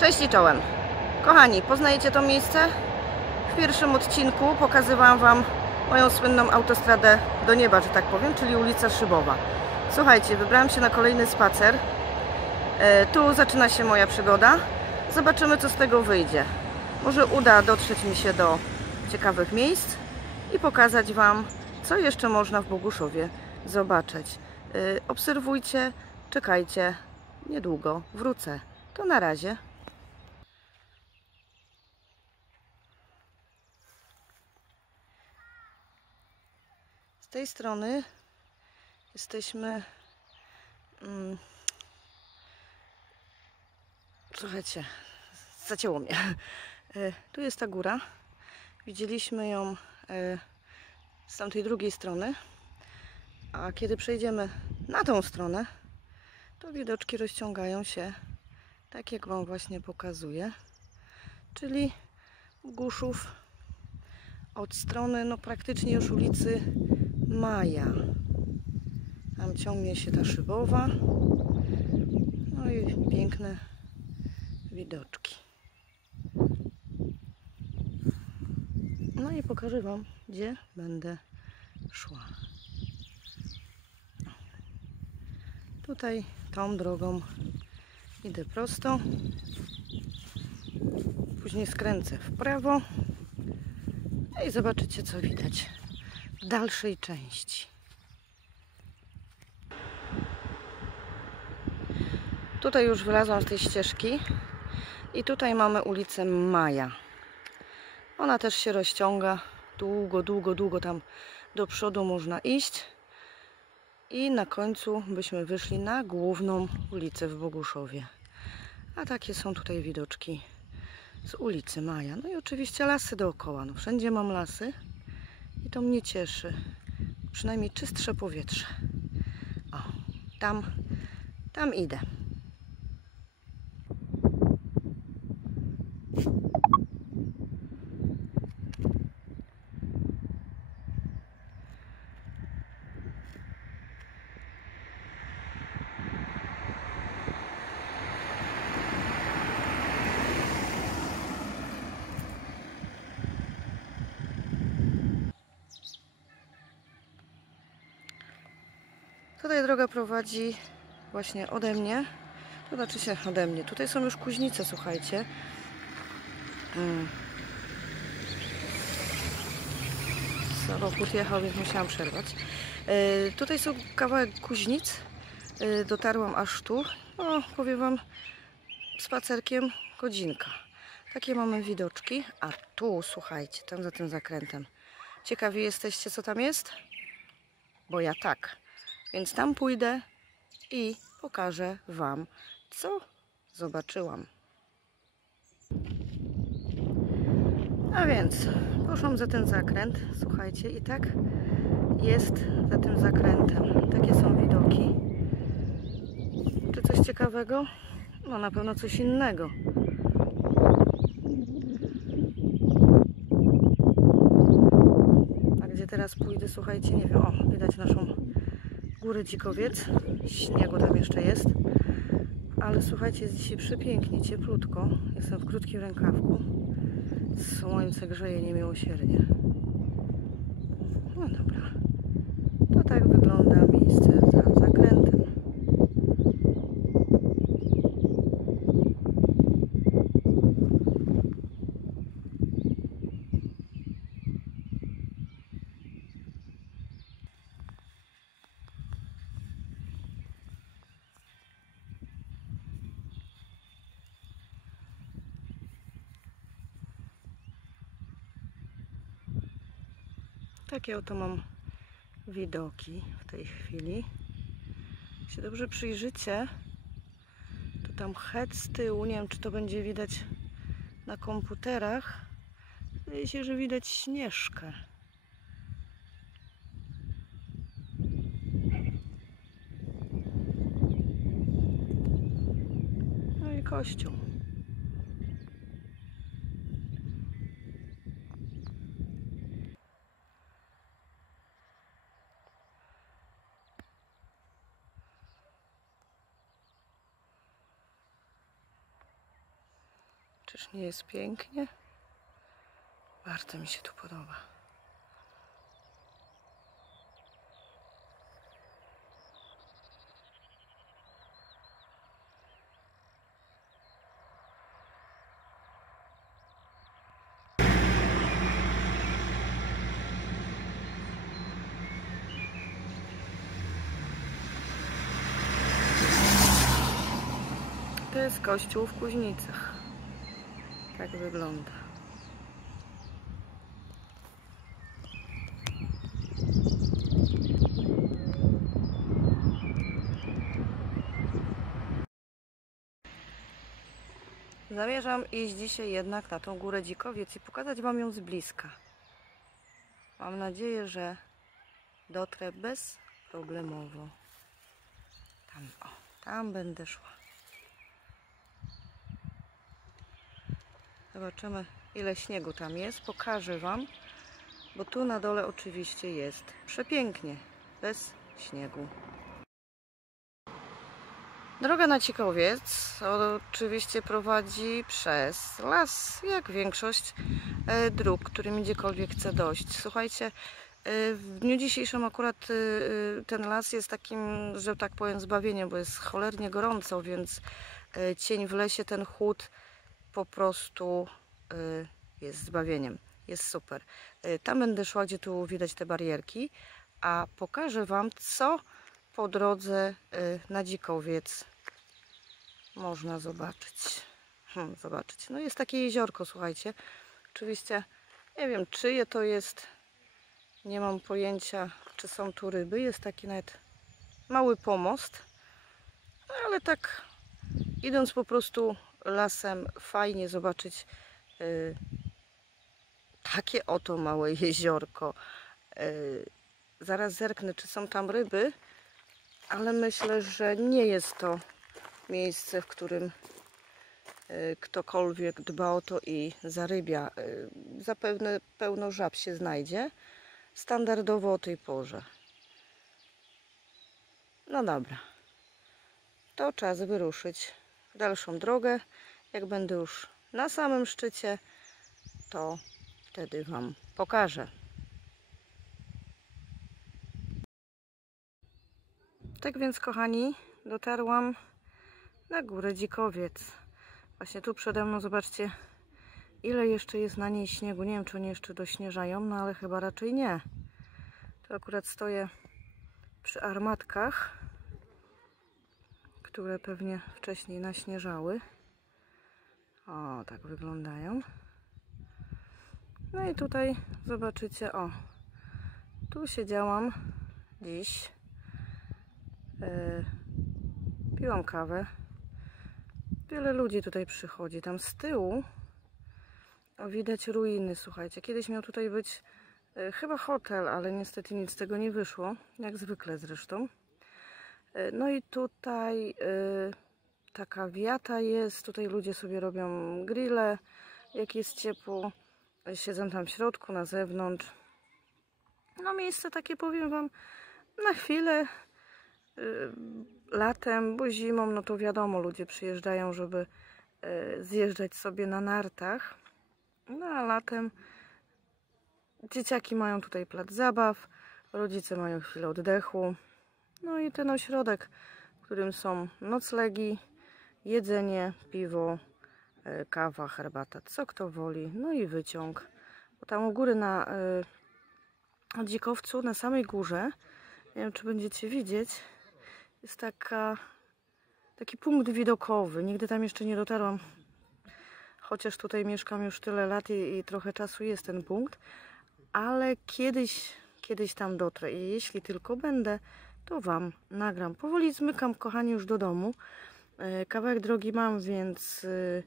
Cześć i czołem. Kochani, poznajecie to miejsce? W pierwszym odcinku pokazywałam Wam moją słynną autostradę do nieba, że tak powiem, czyli ulica Szybowa. Słuchajcie, wybrałam się na kolejny spacer. E, tu zaczyna się moja przygoda. Zobaczymy, co z tego wyjdzie. Może uda dotrzeć mi się do ciekawych miejsc i pokazać Wam, co jeszcze można w Boguszowie zobaczyć. E, obserwujcie, czekajcie. Niedługo wrócę. To na razie. Z tej strony jesteśmy. Mm, słuchajcie, zacięło mnie. E, Tu jest ta góra. Widzieliśmy ją e, z tamtej drugiej strony. A kiedy przejdziemy na tą stronę, to widoczki rozciągają się tak, jak Wam właśnie pokazuję. Czyli Guszów od strony no praktycznie już ulicy Maja. Tam ciągnie się ta szybowa. No i piękne widoczki. No i pokażę Wam, gdzie będę szła. Tutaj tą drogą idę prosto. Później skręcę w prawo. No i zobaczycie, co widać dalszej części. Tutaj już wylazłam z tej ścieżki i tutaj mamy ulicę Maja. Ona też się rozciąga długo, długo, długo tam do przodu można iść i na końcu byśmy wyszli na główną ulicę w Boguszowie. A takie są tutaj widoczki z ulicy Maja. No i oczywiście lasy dookoła. No, wszędzie mam lasy i to mnie cieszy. Przynajmniej czystsze powietrze. O, tam, tam idę. Tutaj droga prowadzi właśnie ode mnie. To znaczy się ode mnie. Tutaj są już kuźnice, słuchajcie. Mm. Samochód jechał, więc musiałam przerwać. E, tutaj są kawałek kuźnic. E, dotarłam aż tu. No, powiem Wam, spacerkiem godzinka. Takie mamy widoczki. A tu, słuchajcie, tam za tym zakrętem. Ciekawi jesteście, co tam jest? Bo ja tak. Więc tam pójdę i pokażę Wam, co zobaczyłam. A więc poszłam za ten zakręt, słuchajcie, i tak jest za tym zakrętem. Takie są widoki. Czy coś ciekawego? No na pewno coś innego. A gdzie teraz pójdę, słuchajcie, nie wiem. O, widać naszą górę Dzikowiec. Śniegu tam jeszcze jest. Ale słuchajcie, jest dzisiaj przepięknie, cieplutko. Jestem w krótkim rękawku. Słońce grzeje niemiłosiernie. No dobra. To tak wygląda miejsce za zakrętem. Takie oto mam widoki w tej chwili. Jak się dobrze przyjrzycie, to tam het z tyłu, nie wiem czy to będzie widać na komputerach. Wydaje się, że widać śnieżkę. No i kościół. Czyż nie jest pięknie? Bardzo mi się tu podoba. To jest kościół w Kuźnicach. Tak wygląda. Zamierzam iść dzisiaj jednak na tą górę Dzikowiec i pokazać Wam ją z bliska. Mam nadzieję, że dotrę bezproblemowo. Tam, o, tam będę szła. Zobaczymy, ile śniegu tam jest. Pokażę Wam, bo tu na dole oczywiście jest przepięknie, bez śniegu. Droga na Cikowiec oczywiście prowadzi przez las, jak większość e, dróg, którymi gdziekolwiek chce dojść. Słuchajcie, e, w dniu dzisiejszym akurat e, ten las jest takim, że tak powiem, zbawieniem, bo jest cholernie gorąco, więc cień w lesie, ten chłód po prostu y, jest zbawieniem. Jest super. Y, Tam będę szła, gdzie tu widać te barierki, a pokażę Wam, co po drodze y, na Dzikowiec można zobaczyć. Hmm, zobaczyć. No jest takie jeziorko, słuchajcie. Oczywiście nie wiem, czyje to jest. Nie mam pojęcia, czy są tu ryby. Jest taki nawet mały pomost. No, ale tak idąc po prostu lasem fajnie zobaczyć y, takie oto małe jeziorko. Y, zaraz zerknę, czy są tam ryby, ale myślę, że nie jest to miejsce, w którym y, ktokolwiek dba o to i zarybia. Zapewne pełno żab się znajdzie. Standardowo o tej porze. No dobra. To czas wyruszyć dalszą drogę. Jak będę już na samym szczycie, to wtedy Wam pokażę. Tak więc, kochani, dotarłam na górę Dzikowiec. Właśnie tu przede mną, zobaczcie, ile jeszcze jest na niej śniegu. Nie wiem, czy oni jeszcze dośnieżają, no ale chyba raczej nie. Tu akurat stoję przy armatkach, które pewnie wcześniej naśnieżały. O, tak wyglądają. No i tutaj zobaczycie, o, tu siedziałam dziś. Yy, piłam kawę. Wiele ludzi tutaj przychodzi. Tam z tyłu widać ruiny, słuchajcie. Kiedyś miał tutaj być yy, chyba hotel, ale niestety nic z tego nie wyszło. Jak zwykle zresztą. No i tutaj yy, taka wiata jest. Tutaj ludzie sobie robią grille, jak jest ciepło. Siedzą tam w środku, na zewnątrz. No miejsce takie, powiem Wam, na chwilę. Yy, latem, bo zimą, no to wiadomo, ludzie przyjeżdżają, żeby yy, zjeżdżać sobie na nartach. No a latem dzieciaki mają tutaj plac zabaw, rodzice mają chwilę oddechu. No i ten ośrodek, w którym są noclegi, jedzenie, piwo, e, kawa, herbata, co kto woli, no i wyciąg. Bo tam u góry na y, dzikowcu, na samej górze, nie wiem czy będziecie widzieć, jest taka, taki punkt widokowy. Nigdy tam jeszcze nie dotarłam, chociaż tutaj mieszkam już tyle lat i, i trochę czasu jest ten punkt, ale kiedyś, kiedyś tam dotrę i jeśli tylko będę, to Wam nagram. Powoli zmykam, kochani, już do domu. E, Kawałek drogi mam, więc y,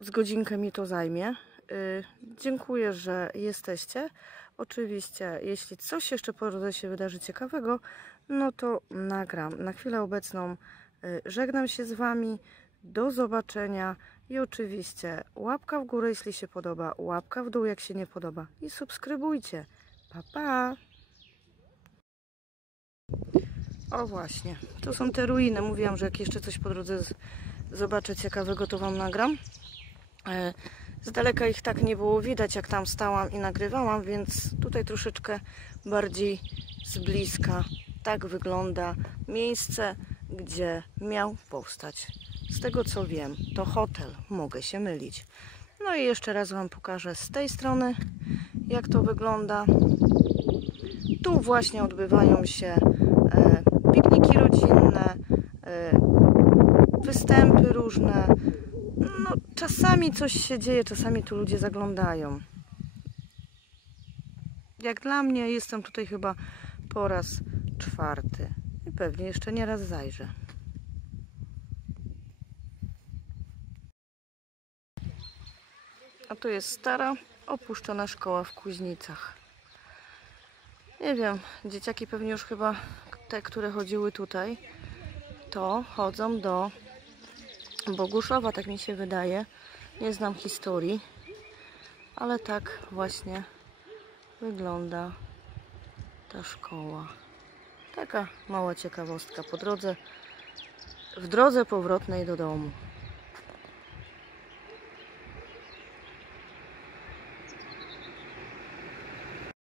z godzinkę mi to zajmie. Y, Dziękuję, że jesteście. Oczywiście, jeśli coś jeszcze po drodze się wydarzy ciekawego, no to nagram. Na chwilę obecną y, żegnam się z Wami. Do zobaczenia i oczywiście łapka w górę, jeśli się podoba, łapka w dół, jak się nie podoba i subskrybujcie. Pa, pa! O właśnie, to są te ruiny. Mówiłam, że jak jeszcze coś po drodze zobaczę ciekawego, to Wam nagram. E, Z daleka ich tak nie było widać, jak tam stałam i nagrywałam, więc tutaj troszeczkę bardziej z bliska. Tak wygląda miejsce, gdzie miał powstać. Z tego co wiem, to hotel. Mogę się mylić. No i jeszcze raz Wam pokażę z tej strony, jak to wygląda. Tu właśnie odbywają się e, pikniki rodzinne, e, występy różne. No, czasami coś się dzieje, czasami tu ludzie zaglądają. Jak dla mnie, jestem tutaj chyba po raz czwarty. I pewnie jeszcze nie raz zajrzę. A tu jest stara, opuszczona szkoła w Kuźnicach. Nie wiem, dzieciaki pewnie już chyba te, które chodziły tutaj, to chodzą do Boguszowa, tak mi się wydaje. Nie znam historii, ale tak właśnie wygląda ta szkoła. Taka mała ciekawostka po drodze, w drodze powrotnej do domu.